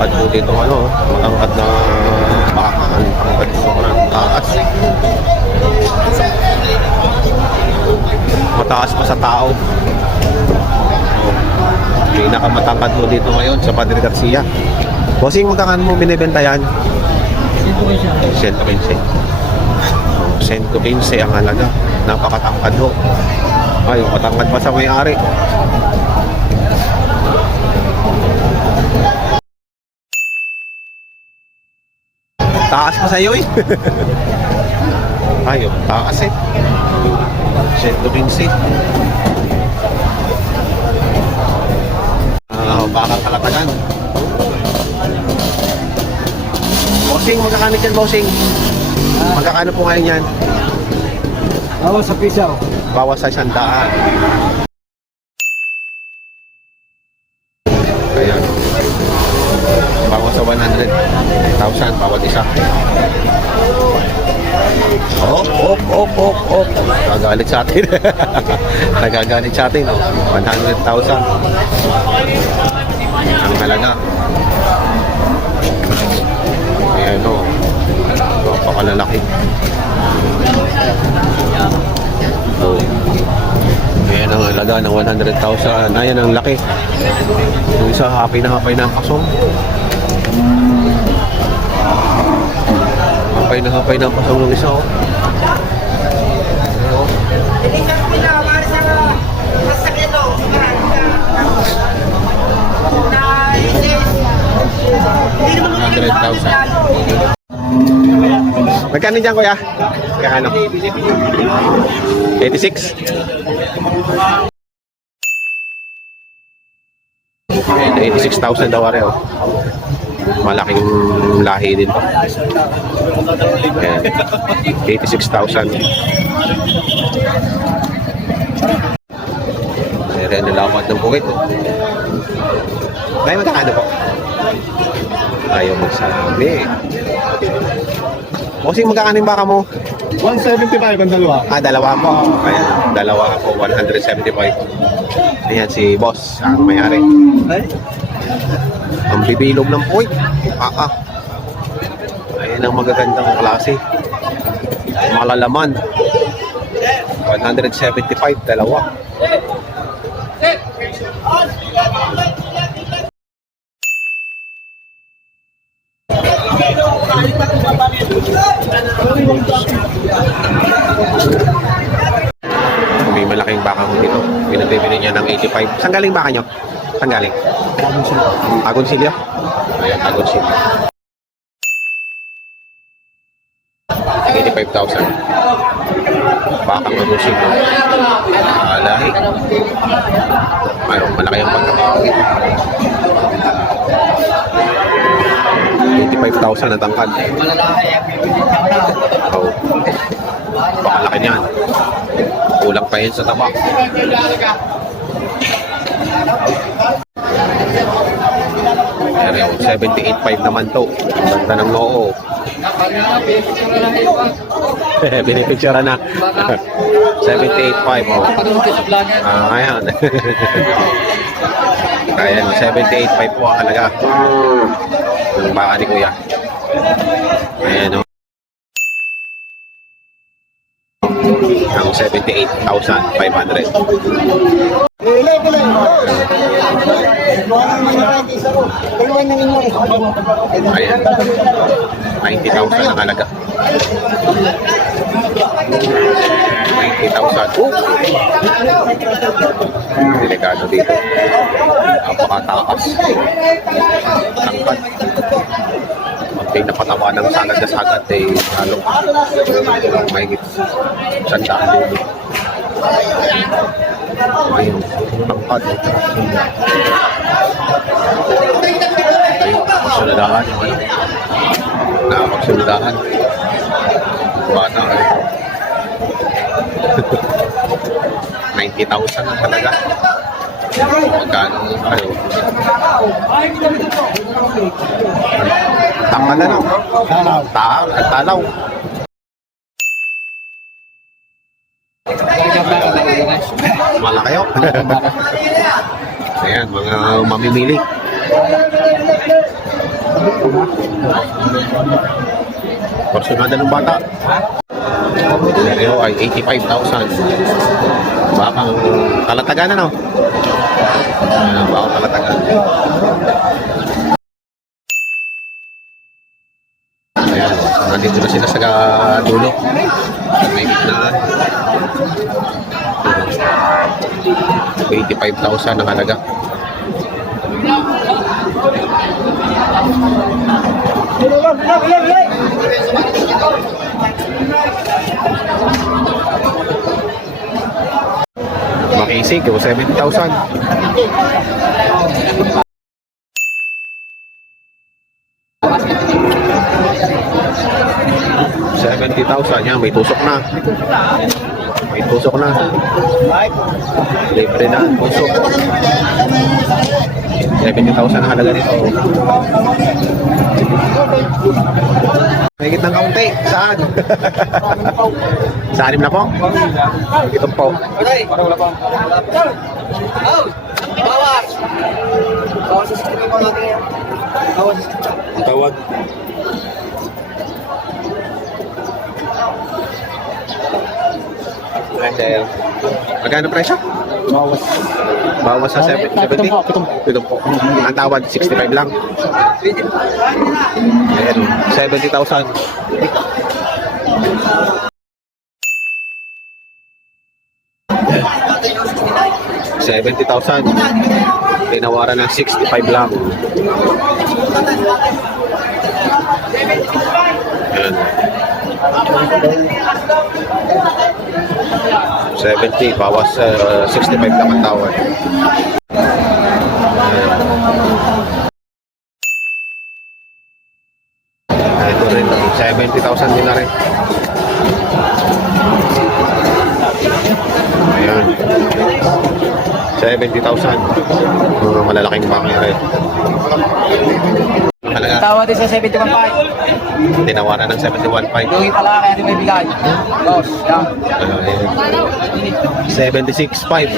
matangkad po dito ano, matangkad na baka, matangkad sobrang taas. Mataas pa sa tao. Pinakamatangkad mo dito ngayon sa Padre Garcia. Bossing, magkakano mo binibenta yan? 115. 115 ang halaga. Napakatangkad ho. Ay, matangkad pa sa may-ari. Taas pa sa'yo eh. Ay, taas eh. 115. Bakang kalatagan. Bossing, magkakano dyan, bossing? Magkakano po ngayon yan? Bawas sa pisaw. Bawas sa 100. Ayan. Bawas sa 100,000 bawat isa. Op. Nagagalit sa atin. Nagagalit sa atin, oh. 100,000. Ang halaga. Ayan, oh. Napakalalaki. Oh. Ayan ang halaga ng 100,000. Ayan ang laki. Yung isa, hapay na ang kasong. Hapay na ang kasong ng isa, oh. Magkano dyan, kuya? Magkano? 86? 86,000 daw are, oh. Malaking lahi din to. Ayan. 86,000. Ayan na lawat ng bukit, oh. Kaya magkakano po? Ayaw magsabi. Bossing, magkakano yung baka mo? 175 ang dalawa. Dalawa po. Ayan, dalawa po, 175. Ayan si boss, ang may-ari. Ang bibilog ng puwit. Ayan ang magagandang klase. Malalaman. 175, dalawa. May malaking baka ko dito. Pinabibili niya ng 85. Saan galing baka nyo? Saan galing? Agoncillo? Ayan, Agoncillo. 85,000. Bakang Agoncillo. Lahi. Mayroon malaki ang pagkakao. 85,000 na tangkad. Oh. Baka laki niyan. Kulang pa yun sa taba. Ayan, 78.5 naman to. Ganda ng noo. Binipicture na. 78.5, oh. Ayan. Ayan, 78.5 po ang halaga. Yung baka ni kuya. Ayan, oh. Ang 78,500. Ayan. 90,000 ang halaga. 90,000. Delikado dito. Napakatakas. Tangkad. Pag napatawa ng sagad na sagad ay halong mahigit 100. Ayun, tangkad. Ayun, pagsunadahan. Pagsunadahan. Bata. 90,000 ang talaga. Magkano kayo? Tama na lang. Talaw. Malaki yun. Ayan, mga mamimili. Porsyonada ng bata. Pero ay 85,000. Bakang kalatagan ano? Bakang kalatagan. Ayan, nandito na sila sa dulo. May gitnaan. 85,000 ang halaga. Makisig, 70,000. 70,000 yan, may tusok na. May tusok na. Libre na, tusok. 70,000 ang halaga nito. Mahigit ng kaunti. Saan? Sa anim na po? Ito po. Ang tawad. And then, magkano presyo? Bawas. Bawas sa 70? Ito po. Ang tawad, 65 lang. Ayan, 70,000. $70,000. Tinawaran ng 65 lang. Ayan. 70, bawas 65 lang ang tawad. Ito rin, 70,000 din na rin. Ayan. 70,000. Mga malalaking makina rin. Ang halaga, Tawad din sa 71.5. tinawaran ng 71.5. Yung pala kaya di may bigay. Boss, yan. 76.5.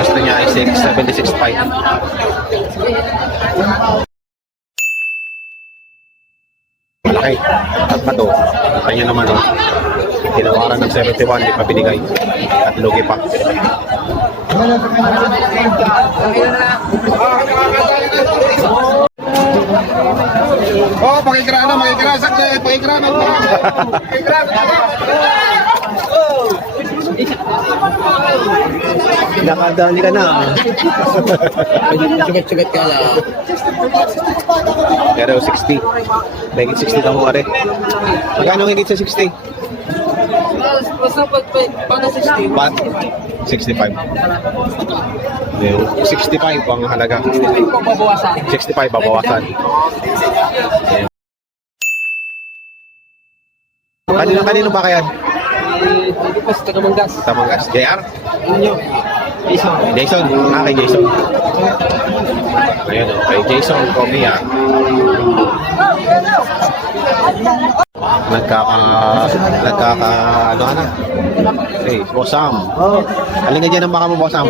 Gusto niya ay 76.5. Malaki. At pa to, kanya naman o. Tinawaran ng 71, di pa binigay. At lugi pa. Oh, pakikrano, sakto, pakikrano. Nakadali ka na. Sugat-sugat ka lang. Pero 60. Higit 60 lang mo pare. Magkano higit sa 60? Basta pag 60. Pat? 65. Yung 65 ang halaga. Kung babawasan. 65 babawasan. Kanino ba kaya? Hindi pa sa Tagamanggas. Tamangas. JR? Inyo. Jason. Jason. Kay Jason. Ayun o. Kay Jason Comia. Ano ka na? Hey, Bosam. Alin ka dyan ang baka mo, Bosam?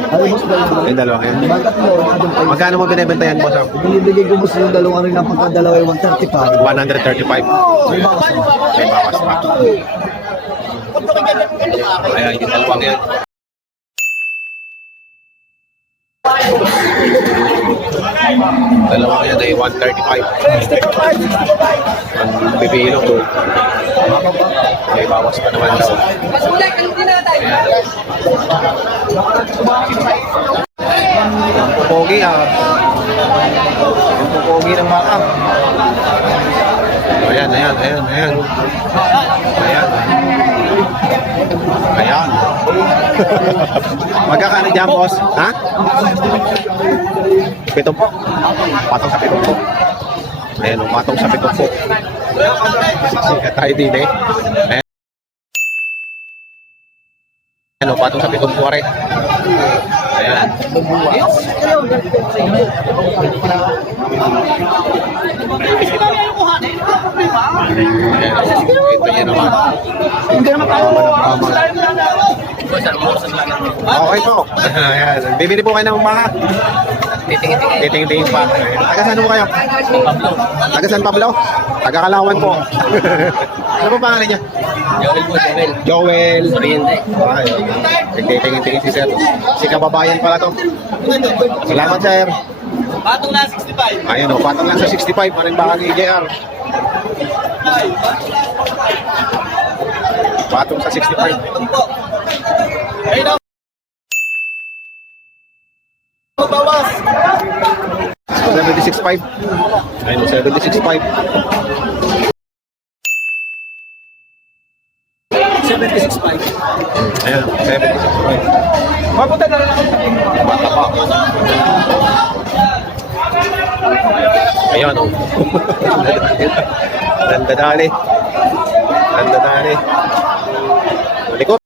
Ay, dalawa yan. Magkano mo binibenta yan, Bosam? Binibigay ko mo sa yung dalawa rin ng pagkadalawa yung 135. 135. May bawas pa. Ayan, yung dalawang yan. Dalawang yan ay 135. Ang bibilong doon. May bawas pa naman daw. Ayan. Yung pupogi Yung pupogi ng baka. Ayan. Ayan. Magkakano dyan, boss? Ha? 7 po. Patong sa 7 po. Ayan, patong sa 7 po. Sikat tayo din eh. Ayan, patong sa 7 po rin. Ayan. Ito yun naman. Hindi naman tayo. Okay po. Ayan. Bibili po kayo ng mga. titingin-tingin. Titingin-tingin pa. Taga saan mo kayo? Pablo. Taga San Pablo? Taga Kalawan po. Ano po pangalan niya? Joel po, Joel. Joel. Oriente. Ay, titingin-tingin si sir. Si kababayan pala to. Salamat sir. Patong na 65. Ayun o, patang lang sa 65. Maring baka kay JR. Patong sa 65. Ayun o. Bawas. 76.5. Ayun o, 76.5. 76.5. Ayun, 76.5. Mapunta na rin ako sa inyo. Bata pa. Ayun o. Ganda dali. Ganda dali. Likod.